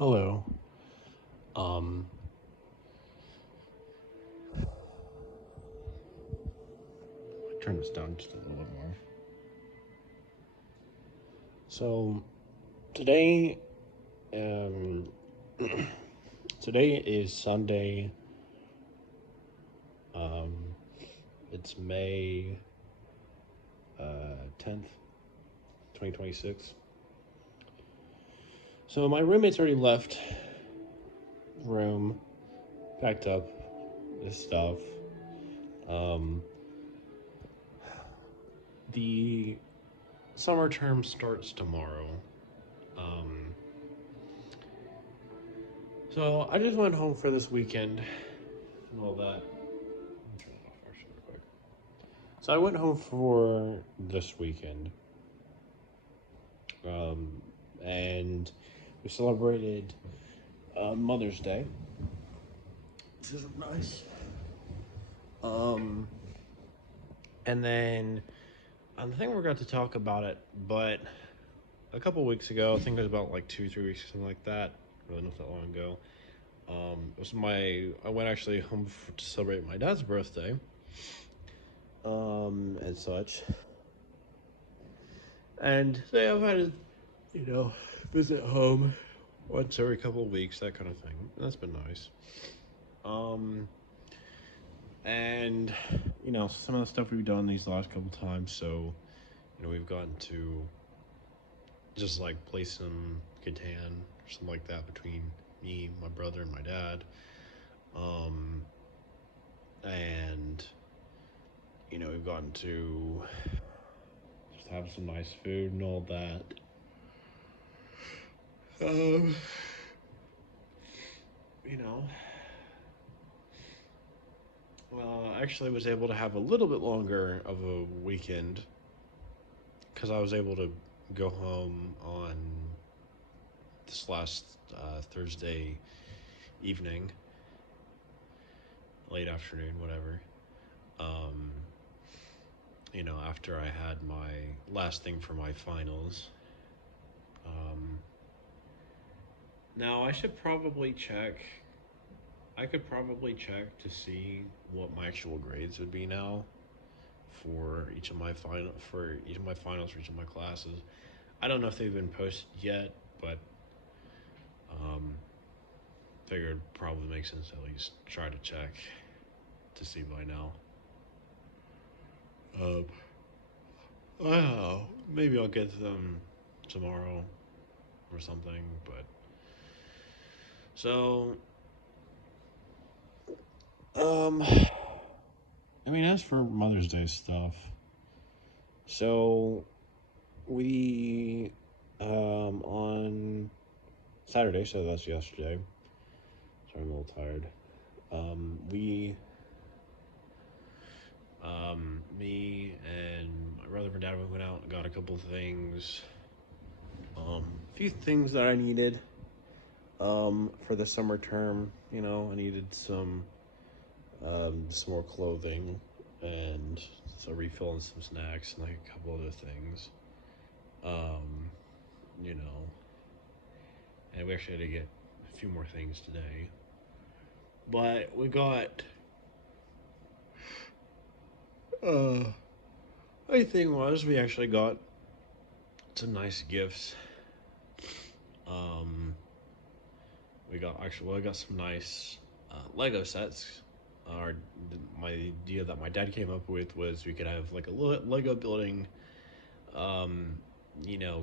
Hello. Um, Turn this down just a little bit more. So today, um, today is Sunday. Um, it's May 10th, 2026. So my roommate's already left room, packed up his stuff. Um, the summer term starts tomorrow. Um, so I just went home for this weekend and all that. Turn it off actually real quick. So I went home for this weekend, um, and we celebrated Mother's Day. This is nice. Um, and then I think we're going to talk about it, but a couple weeks ago, I think it was about like 2, 3 weeks or something like that. Really not that long ago. It was I went actually home to celebrate my dad's birthday. And such. And today I've had to, you know, visit home once every couple of weeks, that kind of thing. That's been nice. Um, and some of the stuff we've done these last couple times. So, we've gotten to just like play some Catan or something like that between me, my brother, and my dad. And we've gotten to just have some nice food and all that. Um, you know, actually was able to have a little bit longer of a weekend because I was able to go home on this last Thursday evening, late afternoon, whatever. Um, after I had my last thing for my finals. Um, Now I should probably check. I could probably check to see what my actual grades would be now for each of my finals for each of my classes. I don't know if they've been posted yet, but um, figured probably makes sense to at least try to check to see by now. Um, I don't know. Maybe I'll get to them tomorrow or something. But so, um, as for Mother's Day stuff, so we on Saturday, so that's yesterday. Sorry, I'm a little tired. We Me and my brother and dad went out and got a couple of things. A few things that I needed for the summer term. I needed some more clothing and a refill and some snacks and like a couple other things. Um, you know, and we actually had to get a few more things today. But we got the thing was we actually got some nice gifts. Um, I got some nice Lego sets. Our My idea that my dad came up with was we could have like a Lego building, um,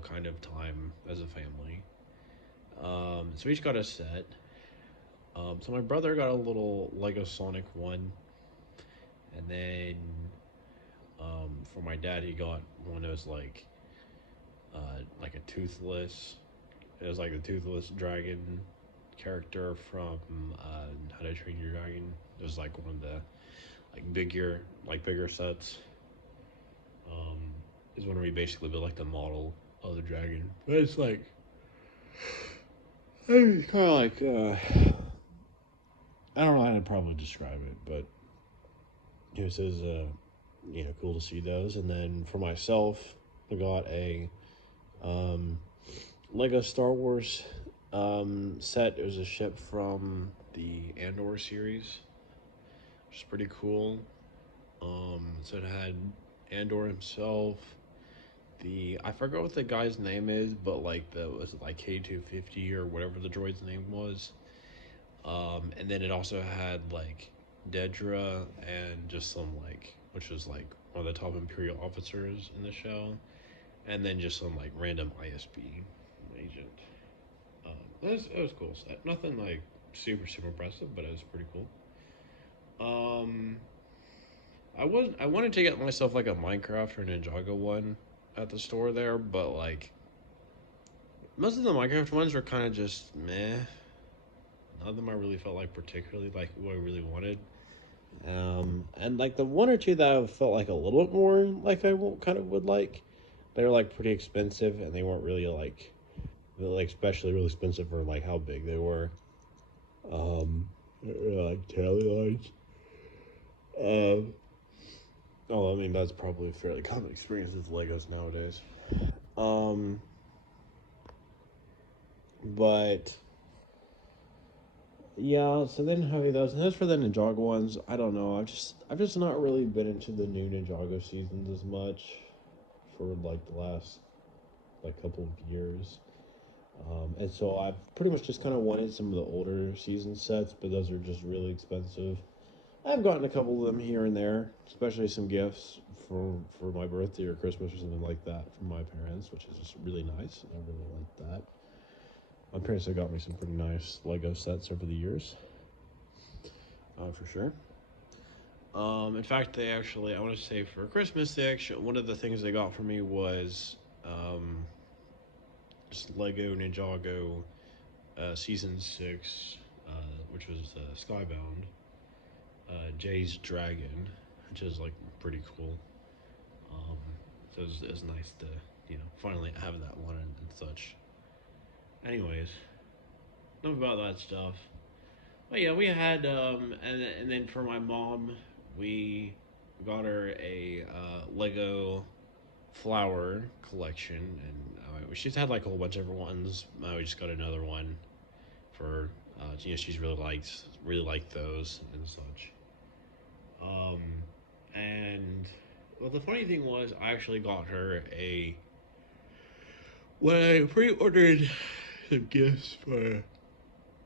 kind of time as a family. So we each got a set. So my brother got a little Lego Sonic one, and then for my dad he got one that was like a toothless. It was like a toothless dragon character from How to Train Your Dragon. It was like one of the bigger sets. Um, is when we basically build like the model of the dragon. But it's like it's kind of like I don't know how to probably describe it, but it was cool to see those. And then for myself, I got a um, Lego Star Wars set. It was a ship from the Andor series, which is pretty cool. So it had Andor himself. The I forgot what the guy's name is, but like the was it like K-250 or whatever the droid's name was. And then it also had like Dedra and just some like which was like one of the top Imperial officers in the show, and then just some like random ISB agent. It was cool set. Nothing like super impressive, but it was pretty cool. Um, I wanted to get myself like a Minecraft or Ninjago one at the store there, but like most of the Minecraft ones were kind of just meh. None of them I really felt like particularly like what I really wanted. And like the one or two that I felt like a little bit more like kind of would like, they were like pretty expensive and they weren't really like especially really expensive for like how big they were. Like tally lines. Um, oh, I mean that's probably a fairly common experience with Legos nowadays. Um, but yeah, so then having those, and as for the Ninjago ones, I don't know. I've just not really been into the new Ninjago seasons as much for like the last like couple of years. And so I've pretty much just kind of wanted some of the older season sets, but those are just really expensive. I've gotten a couple of them here and there, especially some gifts for my birthday or Christmas or something like that from my parents, which is just really nice. I really like that. My parents have got me some pretty nice Lego sets over the years, for sure. In fact, they actually, I want to say for Christmas, they actually, one of the things they got for me was um, just Lego Ninjago Season 6, which was Skybound, Jay's Dragon, which is like pretty cool. Um, so it was nice to, finally have that one and such. Anyways, enough about that stuff. But yeah, we had, and then for my mom, we got her a Lego flower collection, and she's had like a whole bunch of different ones. We just got another one for, she's really liked those and such. Um, and well, the funny thing was, I actually got her a when I pre-ordered some gifts for. It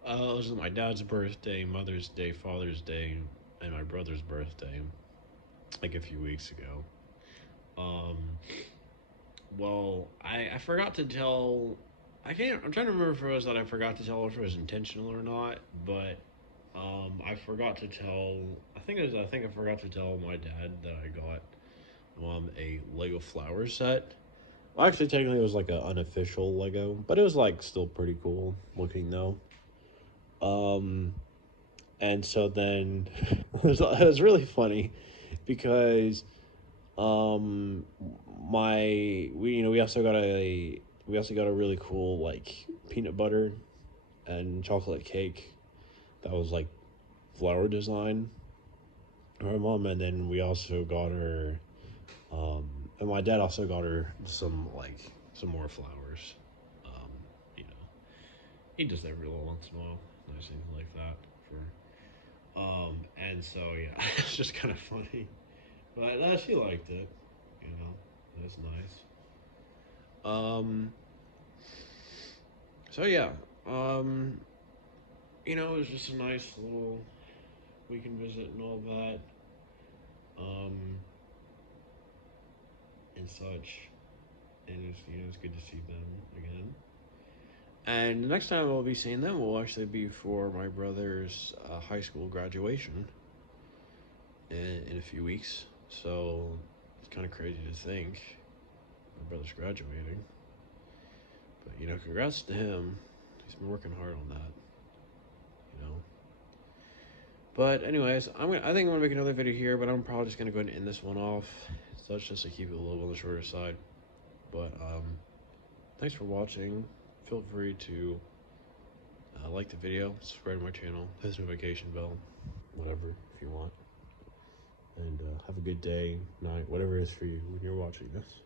was my dad's birthday, Mother's Day, Father's Day, and my brother's birthday, like a few weeks ago. Um, well, I forgot to tell. I can't. I'm trying to remember if it was that I forgot to tell her if it was intentional or not, but I forgot to tell. I think it was. I think I forgot to tell my dad that I got a Lego flower set. Well, actually, technically, it was like an unofficial Lego, but it was like still pretty cool looking though. Um, and so then it was really funny because um, we also got a really cool like peanut butter and chocolate cake that was like flower design for my mom, and then we also got her um, and my dad also got her some more flowers. Um, you know, he does that every little once in a while, nice things like that for. And so yeah, it's just kind of funny, but she liked it. You know, that's nice. So yeah, um, it was just a nice little weekend visit and all that, um, and such. And it's good to see them again. And the next time we'll be seeing them will actually be for my brother's high school graduation in a few weeks. So it's kind of crazy to think my brother's graduating. But congrats to him. He's been working hard on that. You know. But anyways, I think I'm gonna make another video here, but I'm probably just gonna go ahead and end this one off. So it's just to keep it a little on the shorter side. But thanks for watching. Feel free to like the video, subscribe to my channel, hit the notification bell, whatever if you want. And have a good day, night, whatever it is for you when you're watching this.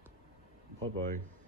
Bye bye.